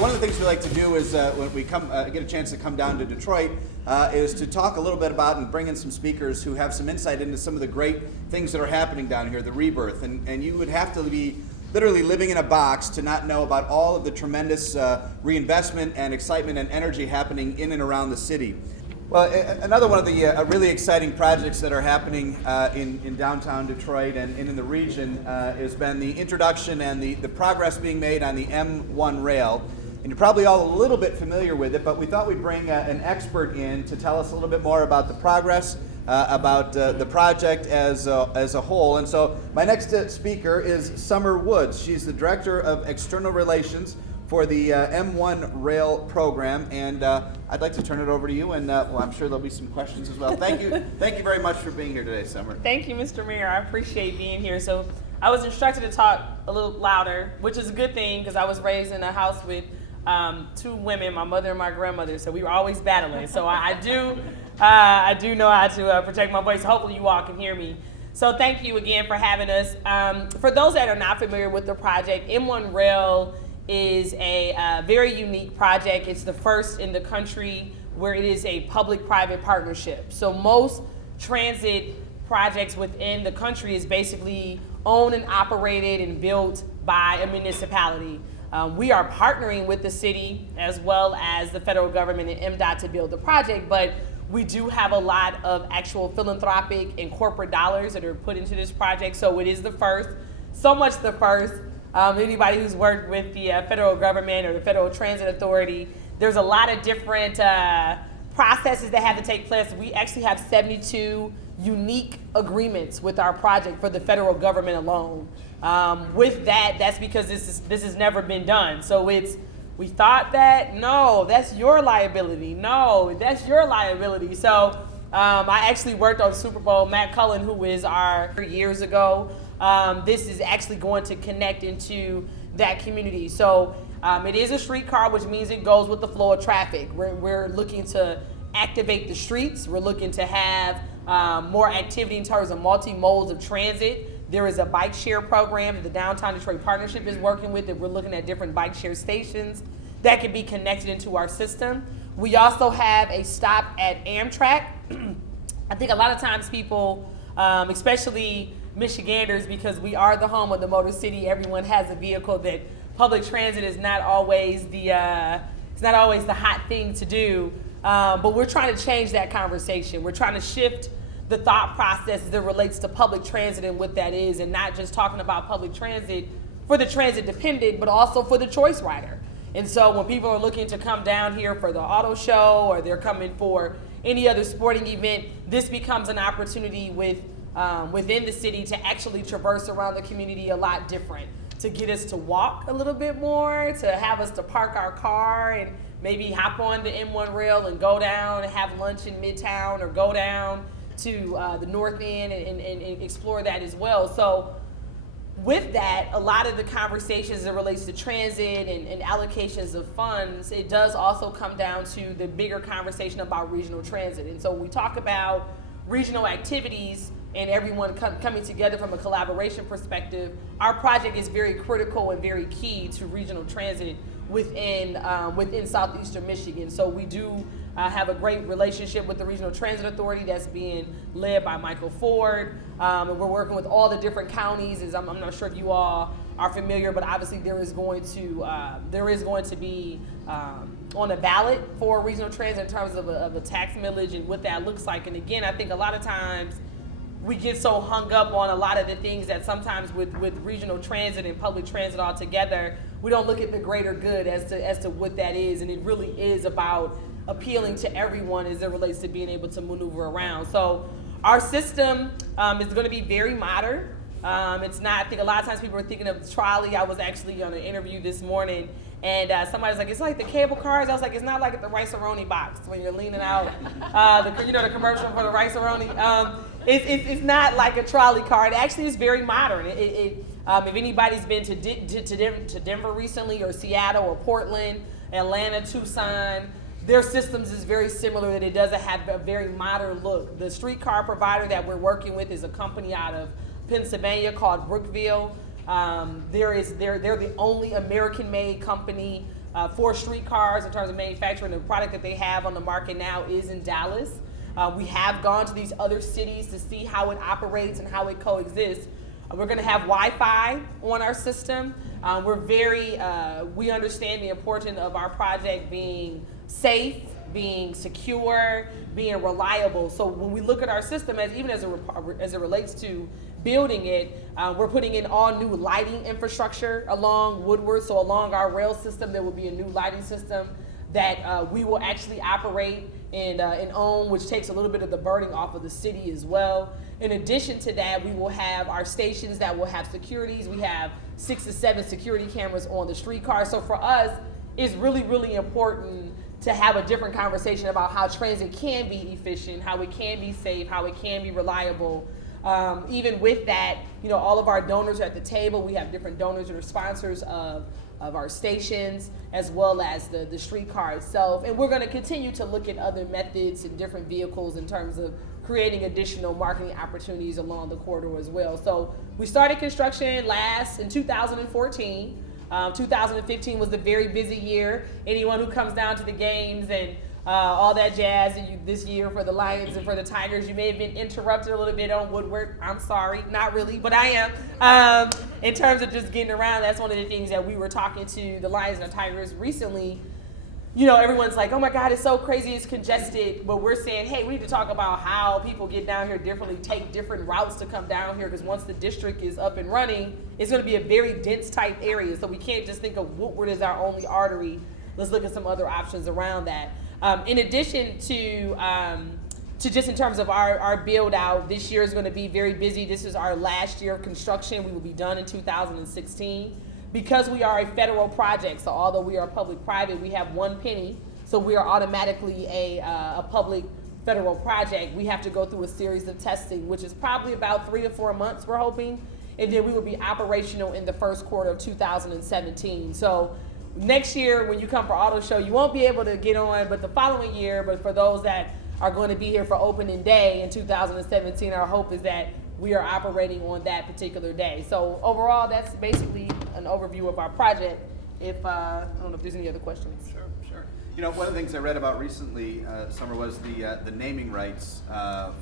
One of the things we like to do is when we come get a chance to come down to Detroit is to talk a little bit about and bring in some speakers who have some insight into some of the great things that are happening down here, the rebirth. And you would have to be literally living in a box to not know about all of the tremendous reinvestment and excitement and energy happening in and around the city. Well, another one of the really exciting projects that are happening in downtown Detroit and in the region has been the introduction and the progress being made on the M1 rail. And you're probably all a little bit familiar with it, but we thought we'd bring an expert in to tell us a little bit more about the progress, about the project as a whole. And so my next speaker is Sommer Woods. She's the Director of External Relations for the M1 rail program, and I'd like to turn it over to you, and well, I'm sure there'll be some questions as well. Thank you very much for being here today, Sommer. Thank you, Mr. Mayor. I appreciate being here. So I was instructed to talk a little louder, which is a good thing because I was raised in a house with two women, my mother and my grandmother, so we were always battling. So I do know how to protect my voice. Hopefully you all can hear me. So thank you again for having us. For those that are not familiar with the project, M1 Rail is a very unique project. It's the first in the country where it is a public-private partnership. So most transit projects within the country is basically owned and operated and built by a municipality. We are partnering with the city as well as the federal government and MDOT to build the project, but we do have a lot of actual philanthropic and corporate dollars that are put into this project. So it is the first, so much the first. Anybody who's worked with the federal government or the Federal Transit Authority, there's a lot of different processes that have to take place. We actually have 72 unique agreements with our project for the federal government alone. With that, that's because this has never been done. So we thought that, no, that's your liability. No, that's your liability. So I actually worked on Super Bowl. Matt Cullen, who is our years ago, this is actually going to connect into that community. So it is a streetcar, which means it goes with the flow of traffic. We're looking to activate the streets. We're looking to have more activity in terms of multi-modes of transit. There is a bike share program that the Downtown Detroit Partnership is working with, that we're looking at different bike share stations that can be connected into our system. We also have a stop at Amtrak. I think a lot of times people, especially Michiganders, because we are the home of the Motor City, everyone has a vehicle, that public transit is not always the hot thing to do. But we're trying to change that conversation. We're trying to shift the thought process as it relates to public transit and what that is, and not just talking about public transit for the transit dependent, but also for the choice rider. And so when people are looking to come down here for the auto show, or they're coming for any other sporting event, this becomes an opportunity within the city to actually traverse around the community a lot different, to get us to walk a little bit more, to have us to park our car and maybe hop on the M1 rail and go down and have lunch in Midtown, or go down to the North End and explore that as well. So with that, a lot of the conversations that relates to transit and allocations of funds, it does also come down to the bigger conversation about regional transit. And so when we talk about regional activities and everyone coming together from a collaboration perspective, our project is very critical and very key to regional transit within Southeastern Michigan. So we do have a great relationship with the Regional Transit Authority that's being led by Michael Ford. And we're working with all the different counties. As I'm not sure if you all are familiar, but obviously there is going to be on a ballot for regional transit in terms of a tax millage and what that looks like. And again, I think a lot of times we get so hung up on a lot of the things that sometimes with regional transit and public transit all together, we don't look at the greater good as to what that is. And it really is about appealing to everyone as it relates to being able to maneuver around. So our system is going to be very modern. It's not, I think a lot of times people are thinking of the trolley. I was actually on an interview this morning, and somebody was like, it's like the cable cars. I was like, it's not like the Rice-A-Roni box when you're leaning out, the commercial for the Rice-A-Roni. It's not like a trolley car. It actually is very modern. If anybody's been to Denver recently, or Seattle, or Portland, Atlanta, Tucson, their systems is very similar, that it doesn't have a very modern look. The streetcar provider that we're working with is a company out of Pennsylvania called Brookville. They're the only American-made company 4 streetcars in terms of manufacturing. The product that they have on the market now is in Dallas. We have gone to these other cities to see how it operates and how it coexists. We're going to have Wi-Fi on our system. We understand the importance of our project being safe, being secure, being reliable. So when we look at our system, as it relates to building it, we're putting in all new lighting infrastructure along Woodward. So along our rail system, there will be a new lighting system that we will actually operate and own, which takes a little bit of the burden off of the city as well. In addition to that, we will have our stations that will have securities. We have 6 to 7 security cameras on the streetcar. So for us, it's really, really important to have a different conversation about how transit can be efficient, how it can be safe, how it can be reliable. Even with that, all of our donors are at the table. We have different donors that are sponsors of our stations, as well as the streetcar itself. And we're going to continue to look at other methods and different vehicles in terms of creating additional marketing opportunities along the corridor as well. So we started construction in 2014. 2015 was a very busy year. Anyone who comes down to the games and all that jazz this year for the Lions and for the Tigers, you may have been interrupted a little bit on Woodward. I'm sorry, not really, but I am. In terms of just getting around, that's one of the things that we were talking to the Lions and the Tigers recently. Everyone's like, oh my God, it's so crazy, it's congested. But we're saying, hey, we need to talk about how people get down here differently, take different routes to come down here, because once the district is up and running, it's going to be a very dense type area. So we can't just think of Woodward as our only artery. Let's look at some other options around that. In addition to just in terms of our build out, this year is going to be very busy. This is our last year of construction. We will be done in 2016. Because we are a federal project, so although we are public-private, we have 1 penny, so we are automatically a public federal project. We have to go through a series of testing, which is probably about 3 to 4 months, we're hoping, and then we will be operational in the first quarter of 2017. So next year, when you come for Auto Show, you won't be able to get on, but the following year, but for those that are going to be here for opening day in 2017, our hope is that we are operating on that particular day. So overall, that's basically an overview of our project. I don't know if there's any other questions. Sure. One of the things I read about recently, Sommer, was the naming rights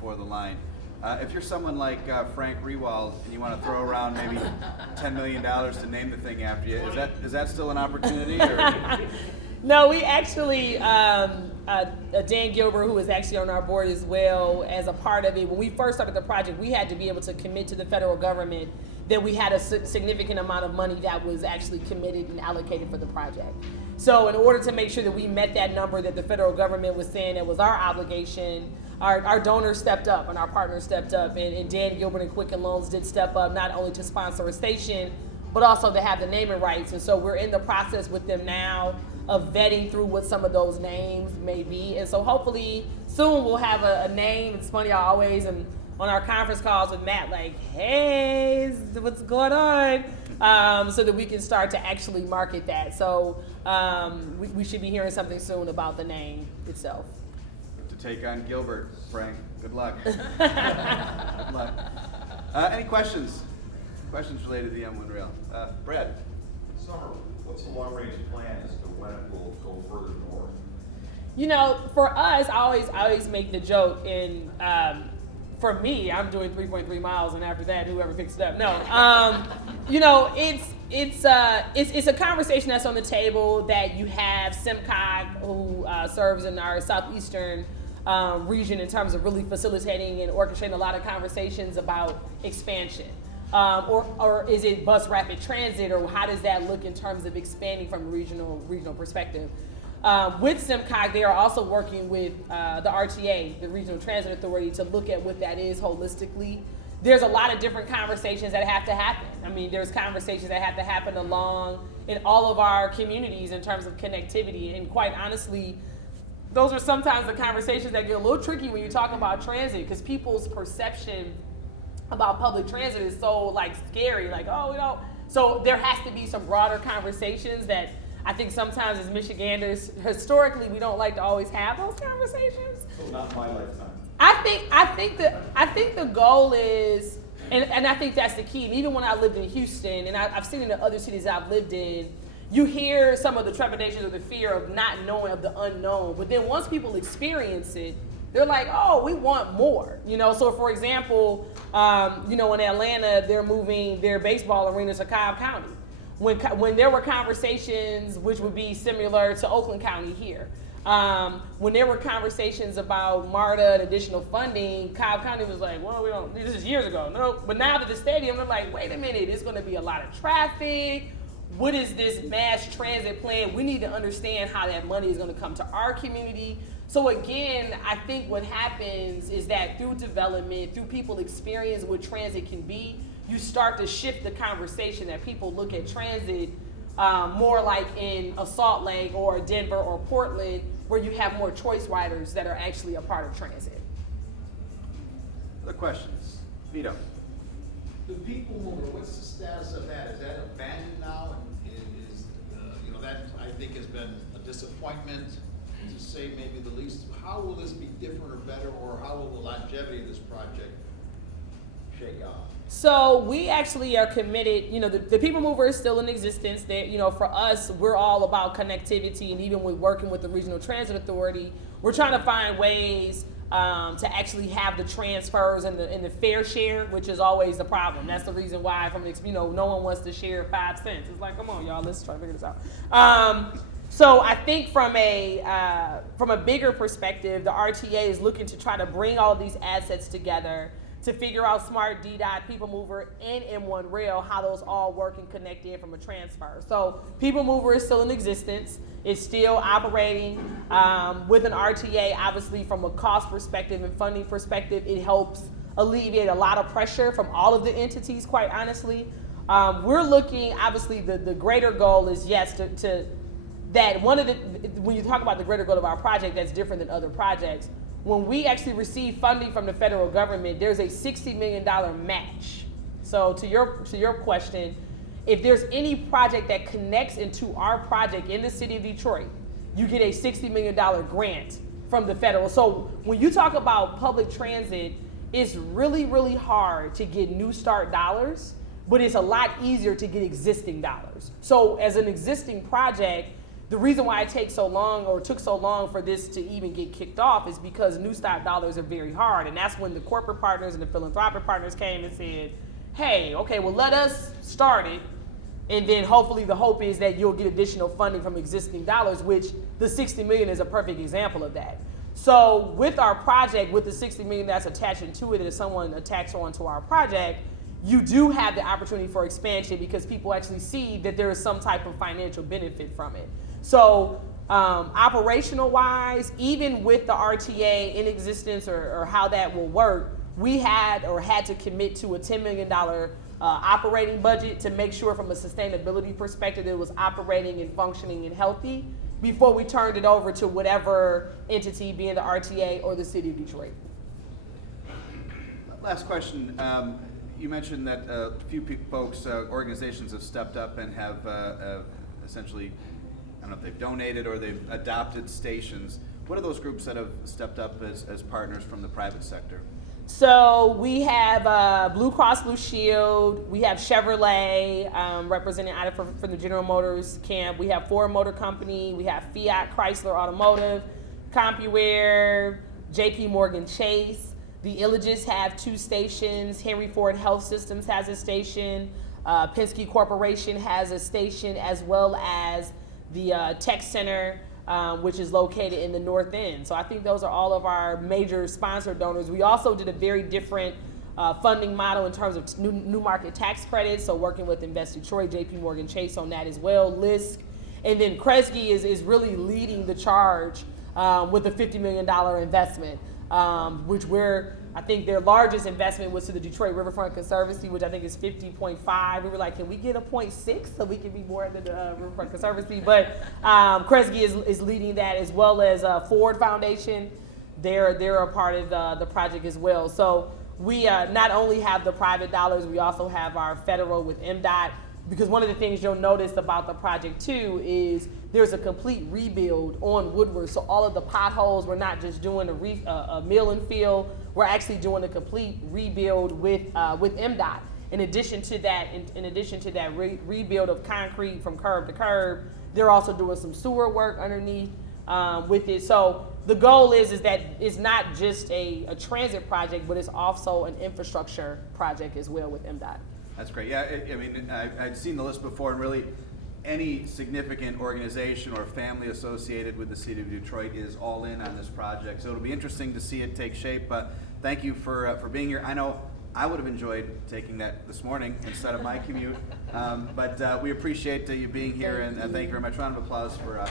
for the line. If you're someone like Frank Rewald and you want to throw around maybe $10 million to name the thing after you, is that still an opportunity? Or? No, we actually, Dan Gilbert, who is actually on our board as well, as a part of it, when we first started the project, we had to be able to commit to the federal government that we had a significant amount of money that was actually committed and allocated for the project. So in order to make sure that we met that number that the federal government was saying that was our obligation, our donors stepped up and our partners stepped up, and Dan Gilbert and Quicken Loans did step up, not only to sponsor a station, but also to have the naming rights. And so we're in the process with them now of vetting through what some of those names may be. And so hopefully soon we'll have a name. It's funny, I always am on our conference calls with Matt, like, hey, what's going on? So that we can start to actually market that. So we should be hearing something soon about the name itself. To take on Gilbert, Frank, good luck. Good luck. Any questions? Questions related to the M1 rail? Brad. Sommer, what's the long-range plan as to when it will go further north? For us, I always make the joke, and for me, I'm doing 3.3 miles, and after that, whoever picks it up. No, it's a conversation that's on the table that you have SIMCOG, who serves in our southeastern region in terms of really facilitating and orchestrating a lot of conversations about expansion. Or is it bus rapid transit, or how does that look in terms of expanding from a regional perspective? With SIMCOG, they are also working with the RTA, the Regional Transit Authority, to look at what that is holistically. There's a lot of different conversations that have to happen. I mean, there's conversations that have to happen along in all of our communities in terms of connectivity, and quite honestly, those are sometimes the conversations that get a little tricky when you talk about transit, because people's perception about public transit is so scary, so there has to be some broader conversations that I think sometimes as Michiganders, historically, we don't like to always have those conversations. So not in my lifetime. I think the goal is, and I think that's the key. And even when I lived in Houston, and I've seen it in the other cities I've lived in, you hear some of the trepidations or the fear of not knowing, of the unknown. But then once people experience it, they're like, oh, we want more. So for example, in Atlanta, they're moving their baseball arena to Cobb County. When there were conversations which would be similar to Oakland County here, when there were conversations about MARTA and additional funding, Cobb County was like, well, we don't, this is years ago. No, but now that the stadium, they're like, wait a minute, it's going to be a lot of traffic. What is this mass transit plan? We need to understand how that money is going to come to our community. So again, I think what happens is that through development, through people experience what transit can be, you start to shift the conversation that people look at transit more like in a Salt Lake or a Denver or Portland, where you have more choice riders that are actually a part of transit. Other questions? Vito. The people mover, what's the status of that? Is that abandoned now? And is, that I think has been a disappointment, to say maybe the least. How will this be different or better, or how will the longevity of this project shake out? So we actually are committed, the People Mover is still in existence. That, for us, we're all about connectivity, and even with working with the Regional Transit Authority, we're trying to find ways to actually have the transfers and the fair share, which is always the problem. That's the reason why, no one wants to share 5 cents. It's like, come on, y'all, let's try to figure this out. So I think from a bigger perspective, the RTA is looking to try to bring all of these assets together to figure out Smart, DDOT, People Mover, and M1 Rail, how those all work and connect in from a transfer. So People Mover is still in existence. It's still operating with an RTA. Obviously, from a cost perspective and funding perspective, it helps alleviate a lot of pressure from all of the entities, quite honestly. We're looking, obviously, the greater goal is, yes, when you talk about the greater goal of our project, that's different than other projects. When we actually receive funding from the federal government, there's a $60 million match. So to your question, if there's any project that connects into our project in the city of Detroit, you get a $60 million grant from the federal. So when you talk about public transit, it's really, really hard to get new start dollars, but it's a lot easier to get existing dollars. So as an existing project, the reason why it took so long for this to even get kicked off is because new start dollars are very hard. And that's when the corporate partners and the philanthropic partners came and said, hey, okay, well, let us start it. And then hopefully the hope is that you'll get additional funding from existing dollars, which the $60 million is a perfect example of that. So with our project, with the $60 million that's attaching to it, if someone attached onto our project, you do have the opportunity for expansion because people actually see that there is some type of financial benefit from it. So operational wise, even with the RTA in existence or how that will work, we had to commit to a $10 million operating budget to make sure from a sustainability perspective it was operating and functioning and healthy before we turned it over to whatever entity, being the RTA or the city of Detroit. Last question. You mentioned that a few folks, organizations have stepped up and have essentially, I don't know if they've donated or they've adopted stations. What are those groups that have stepped up as partners from the private sector? So we have Blue Cross Blue Shield, we have Chevrolet representing out of from the General Motors camp, we have Ford Motor Company, we have Fiat Chrysler Automotive, CompuWare, JP Morgan Chase. The Illegis have 2 stations, Henry Ford Health Systems has a station, Penske Corporation has a station, as well as the Tech Center, which is located in the North End. So I think those are all of our major sponsor donors. We also did a very different funding model in terms of new market tax credits, so working with Invest Detroit, JP Morgan Chase on that as well, LISC. And then Kresge is really leading the charge with a $50 million investment, which I think their largest investment was to the Detroit Riverfront Conservancy, which I think is 50.5. We were like, can we get a 0.6 so we can be more than the Riverfront Conservancy? But Kresge is leading that, as well as Ford Foundation. They're a part of the project as well. So we not only have the private dollars, we also have our federal with MDOT, because one of the things you'll notice about the project too is there's a complete rebuild on Woodward. So all of the potholes, we're not just doing a mill and fill, we're actually doing a complete rebuild with MDOT. in addition to that, rebuild of concrete from curb to curb, they're also doing some sewer work underneath with it. So the goal is that it's not just a transit project, but it's also an infrastructure project as well with MDOT. That's great. Yeah, I mean, I'd seen the list before, and really, any significant organization or family associated with the city of Detroit is all in on this project. So it'll be interesting to see it take shape. Thank you for being here. I know I would have enjoyed taking that this morning instead of my commute, but we appreciate you being here, and thank you very much. Round of applause for.